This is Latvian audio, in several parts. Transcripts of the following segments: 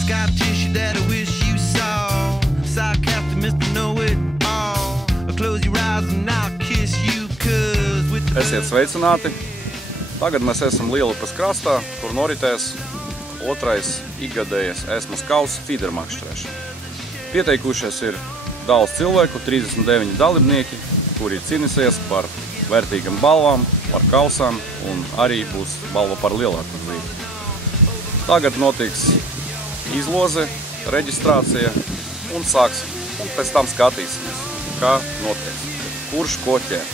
Scar tissue that I wish you saw. Sarcastic Mr. Know-it-all. Close your eyes and I'll kiss you, cause with the... Esiet sveicināti! Tagad mēs esam Lielupas krastā, kur noritēs otrais ikgadējais esmas kausa fīdermakšķerēšana. Pieteikušies ir daudz cilvēku, 39 dalībnieki, kuri cīnīsies par vērtīgām balvām, par kausām un arī būs balva par lielāku zīmi. Tagad notiks izloze, reģistrācija un sāksim. Un pēc tam skatīsimies, kā notiek, kurš ko ķer.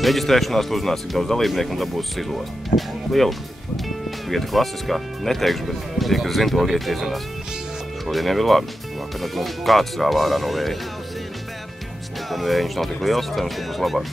Reģistrēšanās uzzinās, cik daudz dalībnieku un dabūs izlozi. Liela vieta klasiskā, neteikšu, bet tie, kas zina to vietu, iezinās. Šodien jau ir labi. Vakar kāds rāva ārā no vēja. Gan vējiņš nav tik liels, cerams, ka būs labāk.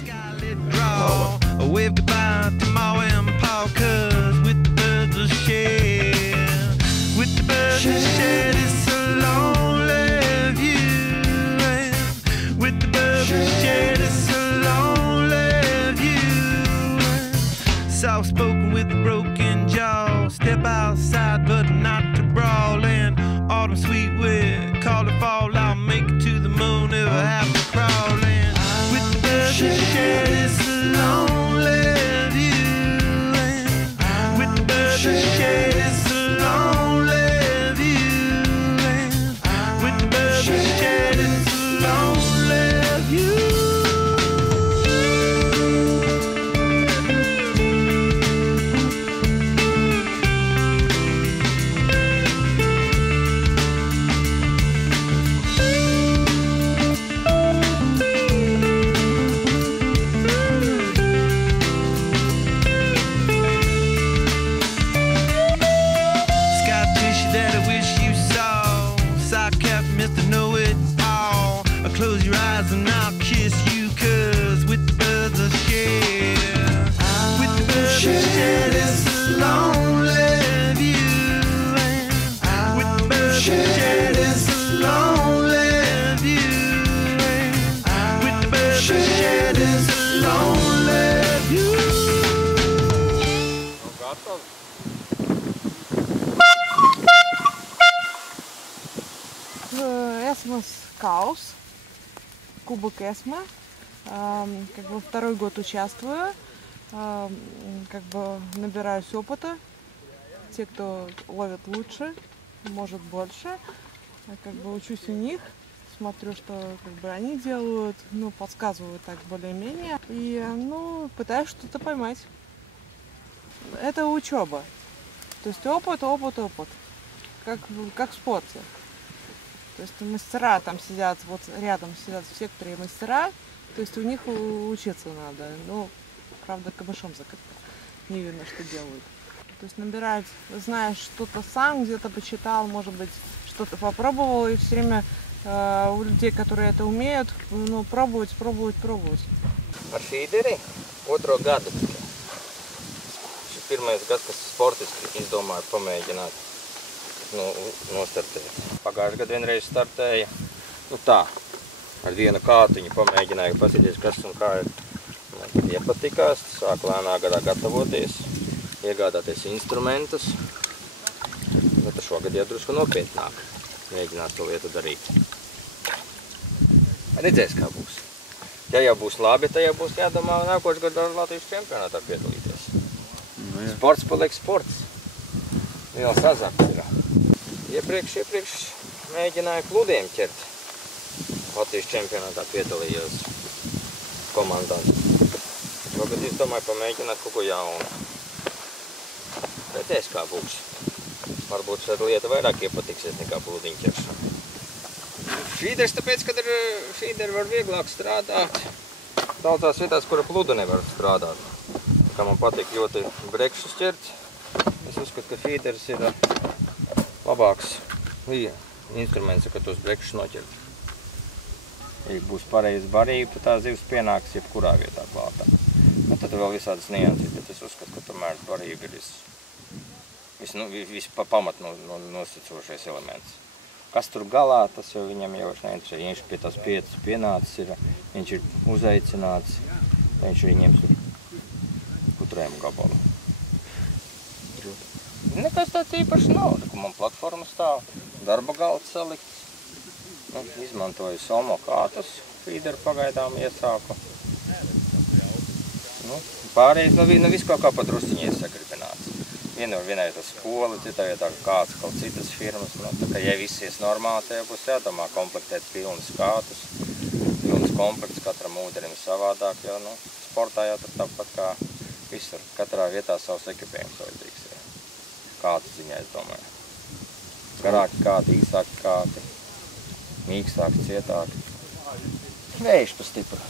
Soft-spoken with a broken jaw. Step outside, but not to brawl. And autumn sweet wind, call it fall. I'll make it to the moon if I have to crawl in. With the birds that share this lonely view. And with the birds that share this lonely view. And with the birds that share this lonely view. Close your eyes and I'll kiss you, cause with the birds I share, with the birds I share this lonely view, and with the birds I share this lonely view, and with the birds I share this lonely view. Esmas Kaus, Кубок Эсма, как бы второй год участвую, как бы набираюсь опыта. Те, кто ловит лучше, может больше, как бы учусь у них, смотрю, что как бы они делают, ну, подсказываю так более-менее, и, ну, пытаюсь что-то поймать. Это учеба, то есть опыт, как в спорте. То есть мастера там сидят, вот рядом сидят в секторе мастера, то есть у них учиться надо. Ну, правда, камышом закрыто, не видно, что делают. То есть набирать, знаешь, что-то сам где-то почитал, может быть, что-то попробовал, и все время у людей, которые это умеют, ну, пробовать. Ar fīderi otro gadu. Šis pirmais gads, kas sportiski izdomāja pamēģināt. Nostartēt. Pagājušajā gadā vienreiz startēja, nu tā, ar vienu kātiņu pamēģināju pasīties, kas un kā ir. Man iepatikās, sāku lēnā gadā gatavoties, iegādāties instrumentus, bet šogad jau drusku nopietnāk mēģināt to lietu darīt. Redzēs, kā būs. Ja jau būs labi, tad jau būs jādomā nākošais gadā Latvijas čempionātā piedalīties. Sports paliek sports. Liels azarts ir. Iepriekš mēģināju pludiem ķert. Latvijas čempionātā piedalījos komandās. Šogad es domāju pamēģināt kaut ko jaunu. Redzēs, kā būs. Varbūt šāda lieta vairāk iepatiksies nekā pludiņu ķeršana. Fīders tāpēc, kad ar fīderi var vieglāk strādāt daudzās vietās, kura pludu nevar strādāt. Kā man patīk ļoti brekšus ķert, Es uzskatu, ka feeders ir labāks instruments, kad tos brekšus noķert. Ja būs pareizi barība, tad tā zivs pienāks jebkurā vietā klātā. Tad vēl visādas nianses, bet es uzskatu, ka tomēr barība ir viss pamat nosacošais elements. Kas tur galā, tas jau viņam jau neinteresē. Ja viņš pie tās pietas pienācis ir, viņš ir uzaicināts, viņš ir ņems putrējumu gabalu. Nekas tāds īpaši nav, ka man platforma stāv, darba galds salikts. Izmantoju somo kātus, feederu pagaidām iesāku. Pārējais viss kaut kā pa drusciņi iesagribināts. Vienai tas skoli, citā vietā kāds kaut citas firmas. Tā kā ja viss ies normāli, te būs jādomā komplektēt pilnas kātus. Pilnas komplekts katram ūderim savādāk, jo sportā jau tāpat kā visur. Katrā vietā savs ekipējums vajadzīgs. Kātu ziņā, es domāju. Garāki kāti, īsāki kāti, mīkstāki, cietāki. Vējš pa stipru.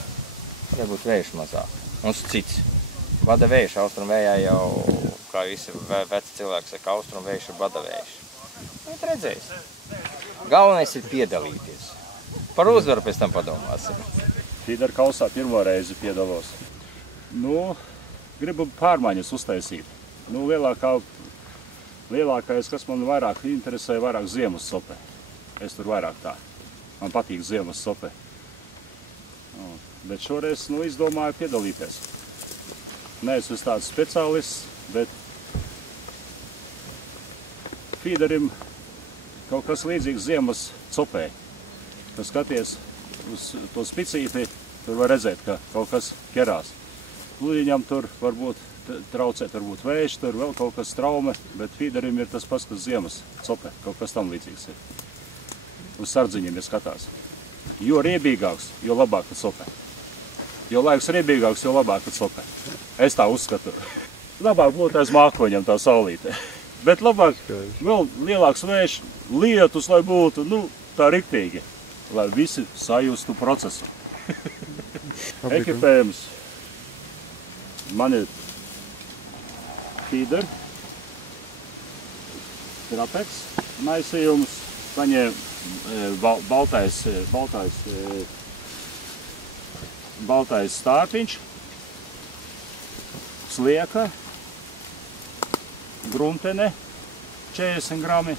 Varbūt vējš mazāk. Mums cits. Bada vējš, austrum vējā jau, kā visi veci cilvēki saka, austrum vējš ir bada vējš. Bet redzēs. Galvenais ir piedalīties. Par uzvaru pēc tam padomāsim. Feeder kausā pirmo reizi piedalos. Gribu pārmaiņas uztaisīt. Lielākais, kas man vairāk interesē, vairāk ziemas sope. Es tur vairāk tā. Man patīk ziemas sope. Bet šoreiz izdomāju piedalīties. Neesmu tāds speciālists, bet feederim kaut kas līdzīgs ziemas sopē. Kad skaties uz to spicīti, tur var redzēt, ka kaut kas ķerās. Pludiņam tur varbūt traucēt, varbūt vējš, tur vēl kaut kas traume, bet feederim ir tas pats, kas ziemas sopē. Kaut kas tam līdzīgs ir. Uz sardziņiem ir skatās. Jo riebīgāks, jo labāka sopē. Jo laiks riebīgāks, jo labāka sopē. Es tā uzskatu. Labāk būtu aiz mākoņiem tā saulītē. Bet labāk vēl lielāks vējš, lietus, lai būtu, tā riktīgi. Lai visi sajustu procesu. Ekipējums. Man ir feeder, trapeks, maisījums, paņēma baltais stārpiņš, slieka, gruntene 40 grami,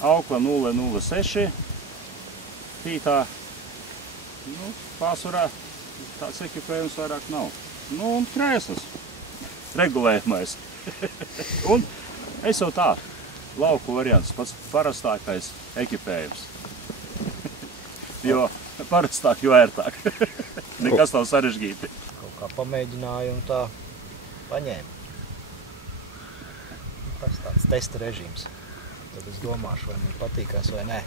aukla 0,06 tītā. Pārsvarā tāds ekipējums vairāk nav. Un krēslas, regulējumais. Un es jau tā, lauku variants, pats parastākais ekipējums. Jo parastāk, jo ērtāk. Nekas nav sarežģīti. Kaut kā pamēģināju un tā paņēmu. Tas tāds testa režīms. Tad es domāšu, vai man patīkās vai nē.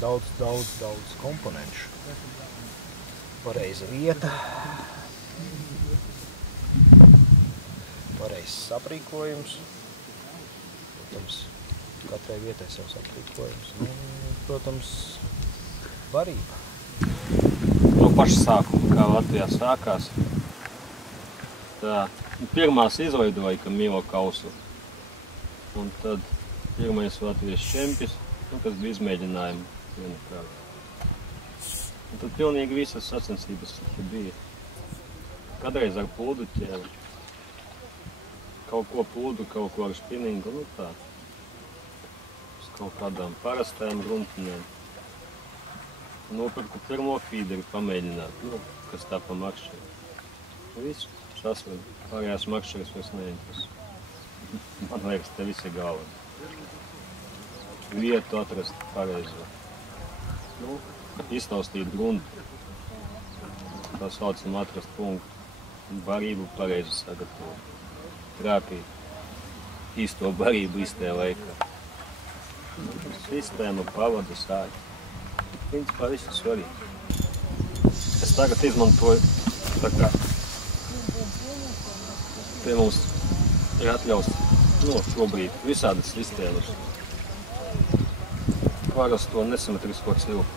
Daudz komponenšu. Pareiza vieta. Pareizs aprīkojums. Protams, katrai vietai savs aprīkojums. Protams, varība. Paša sākuma, kā Latvijā sākās. Pirmās izveidoja, ka mīlo kausu. Un tad pirmais Latvijas čempis, kas bija izmēģinājumi vienakārt. Un tad pilnīgi visas sacensības bija. Kādreiz ar plūdu ķēra. Kaut ko plūdu, kaut ko ar spinningu, tā. Uz kaut kādām parastajām gruntinēm. Nopirku pirmo feederi pamēģināt, kas tā pa makšķeri. Viss sasved, pārējās makšķeris vairs neinteresē. Man liekas, te viss ir galveni. Vietu atrast pareizo. Iztaustīt gruntu. Tā saucam atrast punktu. Barību pareizi sagatavot. Trāpīt īsto barību īstajā laikā. Sistēma, pavadu, sāķi. Principā viss ir svarīgi. Es tagad izmantoju, tā kā pie mums ir atļauts, šobrīd visādas sistēmas. Parasto nesimetrisko cilpu.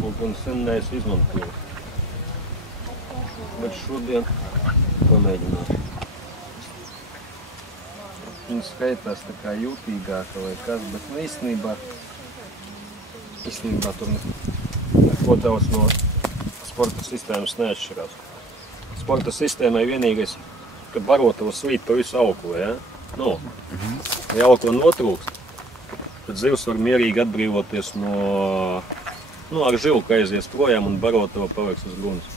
Ko gan sen neesmu izmantoju. Bet šodien pamēģināšu. Viņa skaitās tā kā jūtīgāka vai kas, bet nu, īstenībā tur neko daudz no sporta sistēmas neatšķirās. Sporta sistēmai vienīgais, ka barotava svīt pa visu auklu, ja? Nu, ja aukla notrūkst, tad zivs var mierīgi atbrīvoties no, ar žilku aizies projām un barotava paliks uz grunts.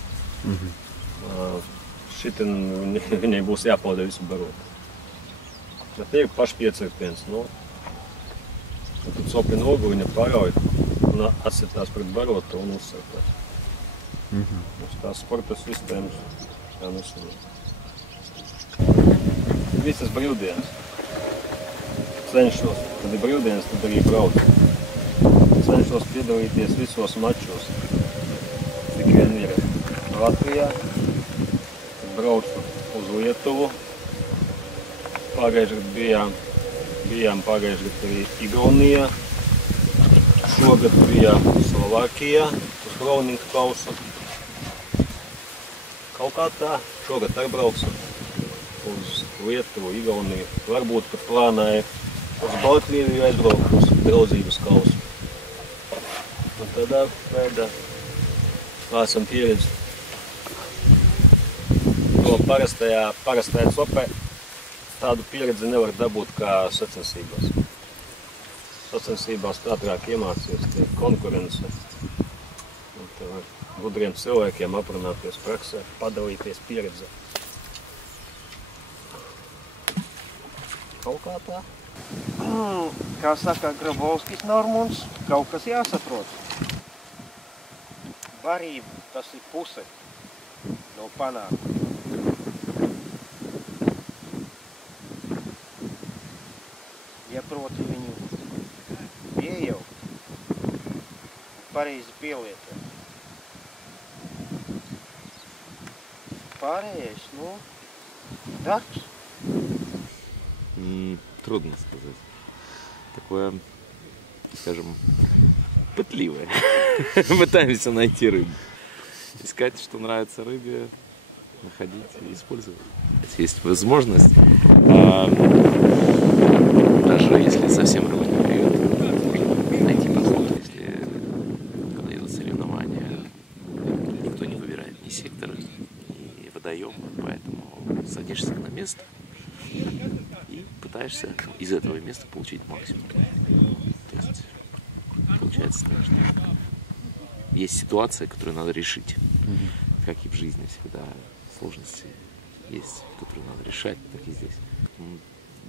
Šitien viņai būs jāpaldē visu barotu. Bet ir pašpiecirpiens, nu. Un tad sopina ogu, viņa parauj un atsitās pret barotu un uzsartās. Uz tās sporta sistēmas tā nesanāk. Visas brīvdienas. Cenšos, kad ir brīvdienas, tad arī braucu. Cenšos piedalīties visos mačos, cik vien ir Latvijā. Braucu uz Lietuvu. Pagājušajā gadā bijām arī Igaunijā. Šogad bijām Slovākijā uz Browning kausu. Kaut kā tā, šogad arī brauksu uz Lietuvu, Igauniju. Varbūt pat plānā ir uz Baltkrieviju aizbraukt uz draudzības kausu. Un tādā veidā esam pieredzi. Jo parastajā copē tādu pieredzi nevar dabūt kā sacensībās. Sacensībās tā ātrāk iemācies, tie konkurence. Un te var gudriem cilvēkiem aprunāties praksē, padalīties pieredzē. Kaut kā tā. Kā saka Grabovskis Normunds, kaut kas jāsaprot. Varība, tas ir puse no panākuma. Ja proti viņu iejaukt, pareizi pielietot. Pārējais, ну, darbs. Трудно сказать. Такое, скажем, пытливое. Пытаемся найти рыбу. Искать, что нравится рыбе, находить и использовать. Если есть возможность, даже если совсем рыба не клюет, можно найти подход. Если когда идут соревнования, никто не выбирает ни сектор, ни водоем, поэтому садишься на место и пытаешься из этого места получить максимум. То есть получается так, что есть ситуация, которую надо решить. Как и в жизни всегда сложности есть, которые надо решать, так и здесь.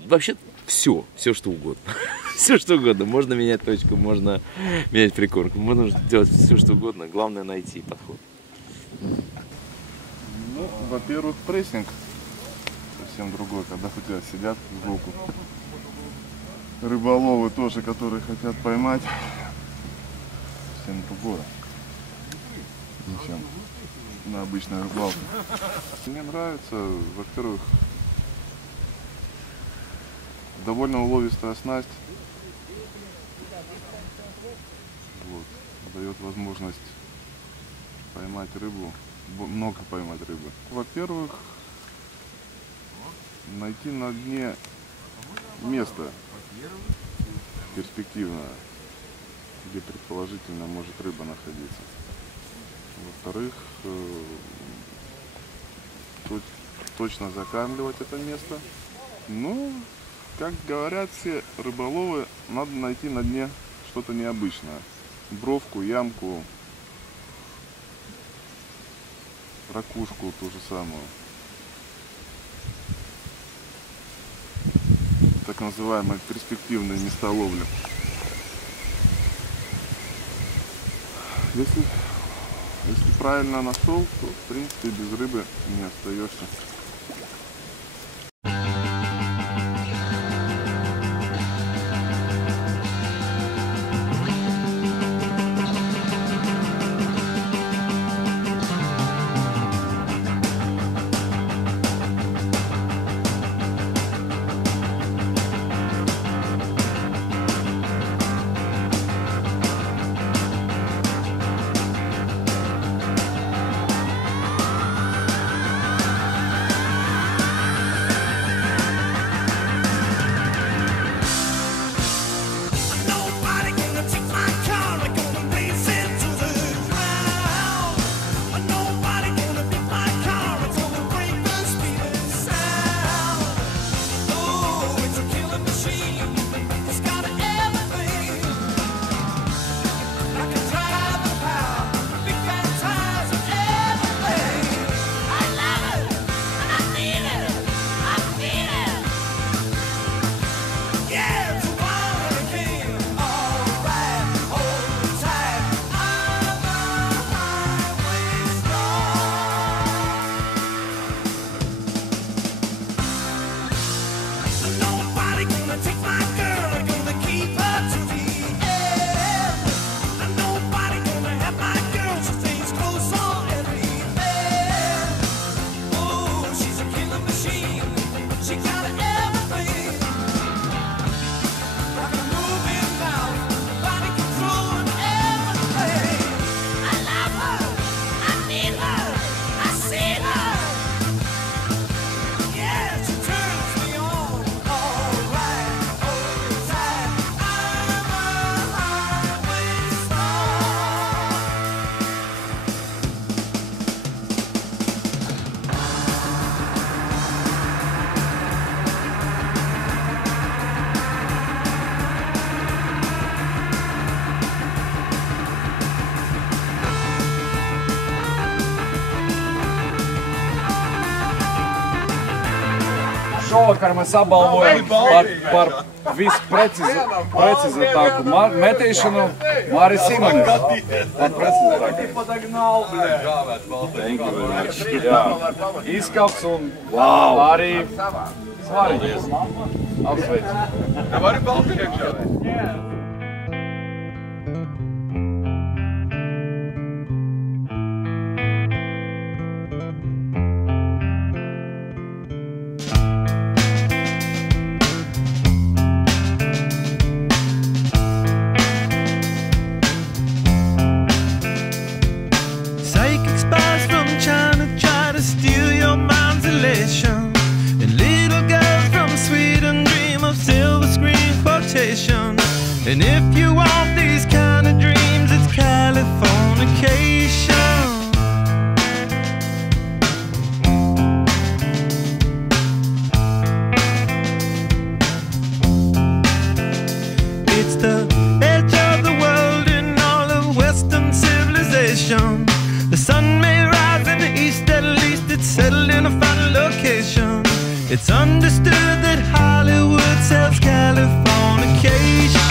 Вообще все что угодно. Все что угодно. Можно менять точку, можно менять прикормку, можно делать все что угодно. Главное найти подход. Ну, во-первых, прессинг совсем другой, когда у тебя сидят сбоку. Рыболовы тоже, которые хотят поймать, совсем другое, чем на обычной рыбалке. Мне нравится, во-первых, довольно уловистая снасть. Вот, дает возможность поймать рыбу, много поймать рыбы. Во-первых, найти на дне место перспективное, где предположительно может рыба находиться. Во-вторых, точно закармливать это место. Ну, как говорят все рыболовы, надо найти на дне что-то необычное. Бровку, ямку, ракушку ту же самую. Так называемые перспективные места ловли. Если правильно нашел, то в принципе без рыбы не остаешься. Šovakar mēs apbalvojam par visprecizētāku metīšanu Māri Simoni. Par precizētāku. Izkauts un arī svarīgs. Apsveicu. Vari baltiekšā? And if you want these kind of dreams, it's Californication. It's the edge of the world in all of Western civilization. The sun may rise in the east, at least it's settled in a final location. It's understood that Hollywood sells Californication.